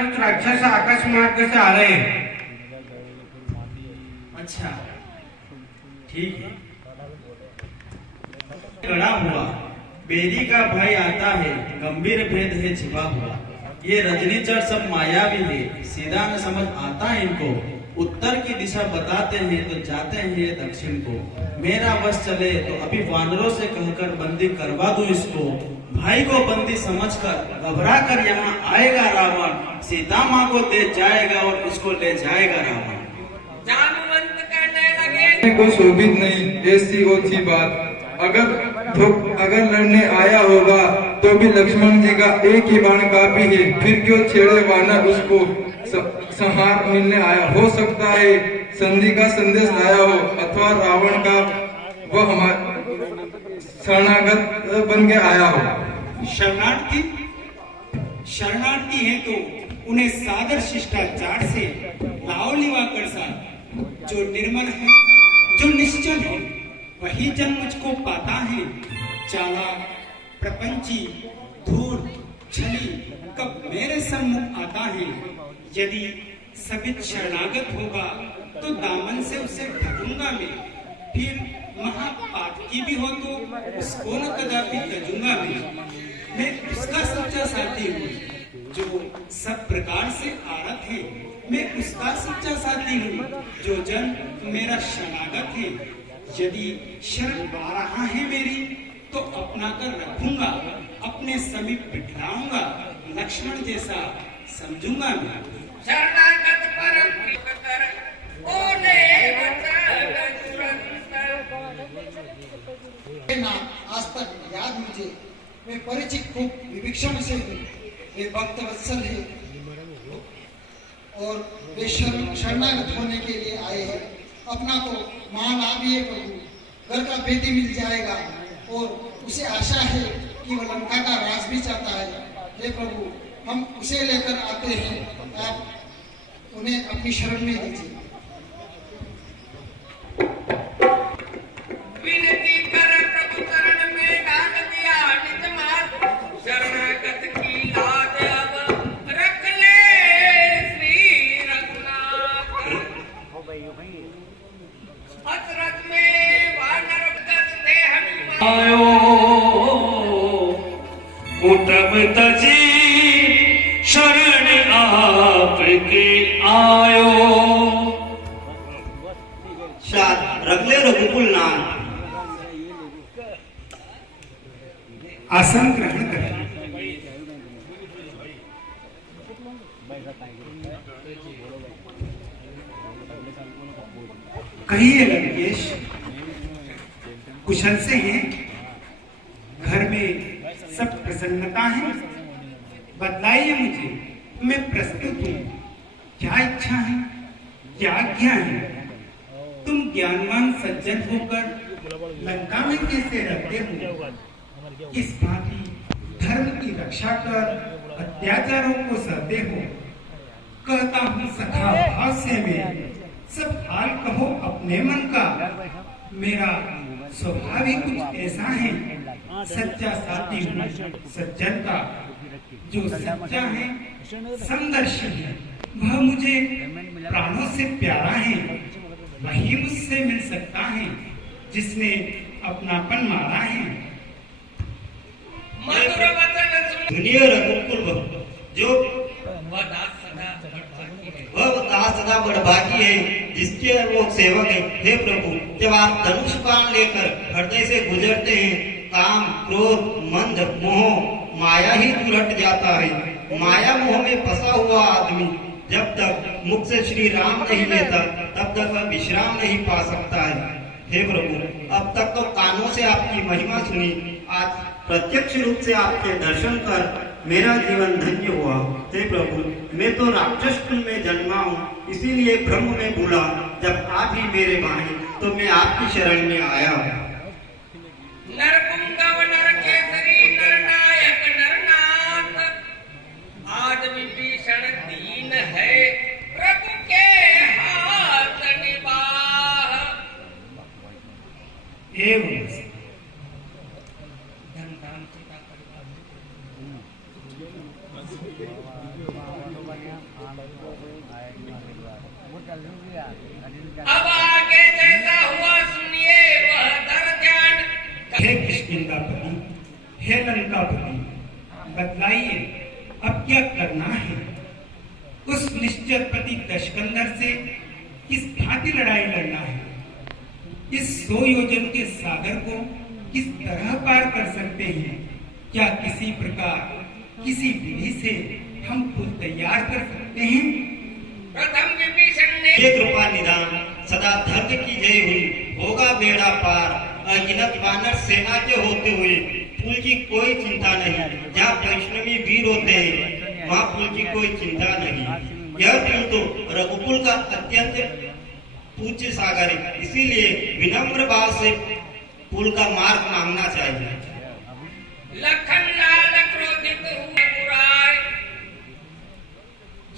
कुछ राक्षस आकाश मार्ग से आ रहे हैं। अच्छा ठीक है। खड़ा हुआ बेरी का भय आता है, गंभीर भेद है छिपा हुआ। ये रजनीचर सब मायावी है, सीधा न समझ आता है इनको। उत्तर की दिशा बताते हैं तो जाते हैं ये दक्षिण को। मेरा वश चले तो अभी वानरों से कहकर बंदी करवा दूं इसको। भाई को बंदी समझकर घबरा कर यहाँ आएगा रावण। सीता माँ को दे जाएगा और इसको ले जाएगा रावण। जानुवंत कहने लगे को शोभित नहीं ऐसी ओछी बात। अगर लड़ने आया होगा तो भी लक्ष्मण जी का एक ही बाण काफी है। फिर क्यों छेड़े वानर उसको, संहार मिलने आया। हो सकता है संधि का संदेश लाया हो, अथवा रावण का वह हमारे शरणागत बन के आया हो। शरणार्थी है तो उन्हें सादर शिष्टाचार से लाओ लिवा कर साथ। जो निर्मल है, जो निश्चल है, वही जन मुझको पाता है। चालाक, प्रपंची, धूर्त, छली कब मेरे सम्मुख आता है। यदि सबित शरणागत होगा तो दामन से उसे ढकूंगा मैं। फिर महापातकी भी हो तो उसको न कदापि तजूंगा मैं उसका सच्चा साथी हूँ जो सब प्रकार से आरत है। मैं उसका सच्चा साथी हूँ जो जन मेरा शरणागत है। यदि शरण आ रहा है मेरी तो अपना कर रखूंगा, अपने समीप बिठाऊंगा। लक्ष्मण जैसा समझूंगा मैं। शरणागत परम प्रियकर ओले ना आज तक याद मुझे, मैं परिचित खूब विभीषण से हूँ। वे भक्त वत्सल है और वे शरणागत होने के लिए आए हैं। अपना तो मान आविए प्रभु, घर का बेटी मिल जाएगा और उसे आशा है कि वह लंका का राज भी चाहता है। हे प्रभु, हम उसे लेकर आते हैं, आप उन्हें अपनी शरण में लीजिए। विनती कर प्रभु चरण में डाल दिया निज मार्ग। शरणागत की लाज अब रख ले श्री रघुनाथ। हसरत में वानर कर दे हम आयो उतम तजी शरण आपके आयो। रगले रघुकुल नाम। आसन ग्रहण करें। कहिए लंकेश, कुशल से हैं? घर में सब प्रसन्नता है? बतलाइए मुझे, मैं प्रस्तुत हूँ। क्या इच्छा है, क्या आज्ञा है? तुम ज्ञानवान सज्जन होकर लंका में कैसे रहते हो? किस भांति धर्म की रक्षा कर अत्याचारों को सहते हो? कहता हूँ सखा भाव से मैं, सब हाल कहो अपने मन का। मेरा स्वभाव ही कुछ ऐसा है, सच्चा साथी हूँ सज्जन का। जो सच्चा है, समदर्शी है, वह मुझे प्राणों से प्यारा है। वही मुझसे मिल सकता है जिसने अपनापन मारा है। मधुर वचन सुन दुनिया रघुकुल जो वह दास सदा बड़भागी है। वह दास सदा बड़भागी है जिसके वो सेवक है। हे प्रभु, जब आप धनुष बाण लेकर हृदय से गुजरते हैं, काम, क्रोध, मंद, मोह, माया ही दूर हट जाता है। माया मोह में फंसा हुआ आदमी जब तक मुख से श्री राम नहीं लेता तब तक वह विश्राम नहीं पा सकता है। हे प्रभु, अब तक तो कानों से आपकी महिमा सुनी, आज प्रत्यक्ष रूप से आपके दर्शन कर मेरा जीवन धन्य हुआ। हे प्रभु, मैं तो राक्षस कुल में जन्मा हूँ, इसीलिए ब्रह्म में भूला। जब आप ही मेरे भाई तो मैं आपकी शरण में आया। नरपुंगव नरकेसरी नरनायक नरनाथ, आज विभीषण दीन है, प्रभु के हाथ निबाह। एवं धन धाम सीता परिवार अब आगे जैसा हुआ सुनिए वह दर्जन। हे किष्किंधापति, हे लंकापति, बतलाइए अब क्या करना है? उस निश्चरपति दशकंदर से किस भांति लड़ाई लड़ना है? इस 100 योजन के सागर को किस तरह पार कर सकते हैं? क्या किसी प्रकार, किसी विधि से हम पुल तैयार कर सकते हैं? प्रथम विभीषण ने हे कृपा निदान, सदा धर्म की जय हुई, होगा बेड़ा पार। अगिनत वानर सेना के होते हुए पुल की कोई चिंता नहीं। जहाँ वैष्णवी वीर होते हैं वहाँ पुल की कोई चिंता नहीं। यह पुल तो रघुकुल का अत्यंत पूज्य सागर है, इसीलिए विनम्र भाव से पुल का मार्ग मांगना चाहिए। लखन लाल क्रोधित हुए मुरार,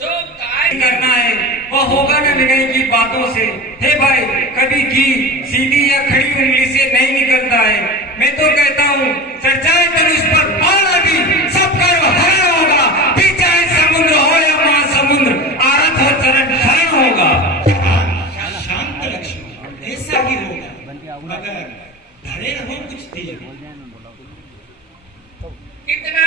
जो काय करना है वह होगा ना विनय की बातों से। हे भाई, कभी घी सीधी या खड़ी उंगली से नहीं निकलता है। मैं तो कहता हूँ चर्चाएं धनुष पर बाण आदि सब कर्म हरण होगा। फिर चाहे समुद्र हो या महासमुद्र, आरत हो चरण शरण होगा। शांत लक्ष्मण, ऐसा ही होगा, मगर धरे रहो कुछ देर। कितना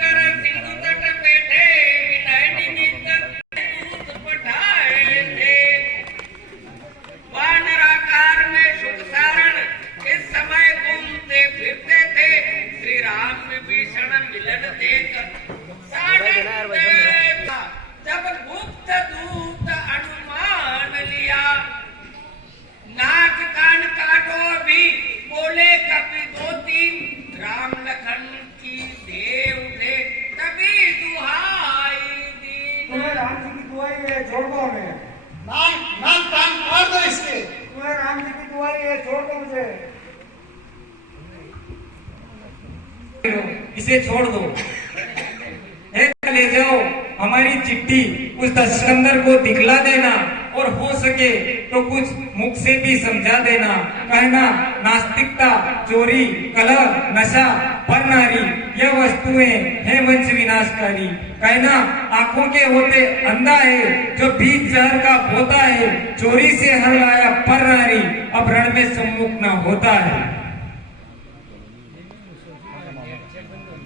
कर सिंधु तट बैठे विनय निमित्त दूत पठाए थे। वानराकार में सुख सारण इस समय घूमते फिरते थे। श्री राम विभीषण मिलन देकर साधन था। जब गुप्त दूत अनुमान लिया, नाक कान काटो भी बोले कपि 2-3। राम लखन की देव उठे तभी दुहाई दी। तुम्हें राम जी की दुआई है, छोड़ दो हमें। नाक कान काट दो इसके। तुम्हें राम जी की दुआई है, छोड़ दो मुझे। इसे छोड़ दो। ले जाओ हमारी चिट्ठी उस दशकंदर को दिखला देना, और हो सके तो कुछ मुख से भी समझा देना। कहना नास्तिकता, चोरी, कलह, नशा, परनारी यह वस्तुएं है वंश विनाशकारी। कहना आंखों के होते अंधा है, जो बीच जहर का पोता है। चोरी से हर लाया परनारी, अब रण में सम्मुख न होता है।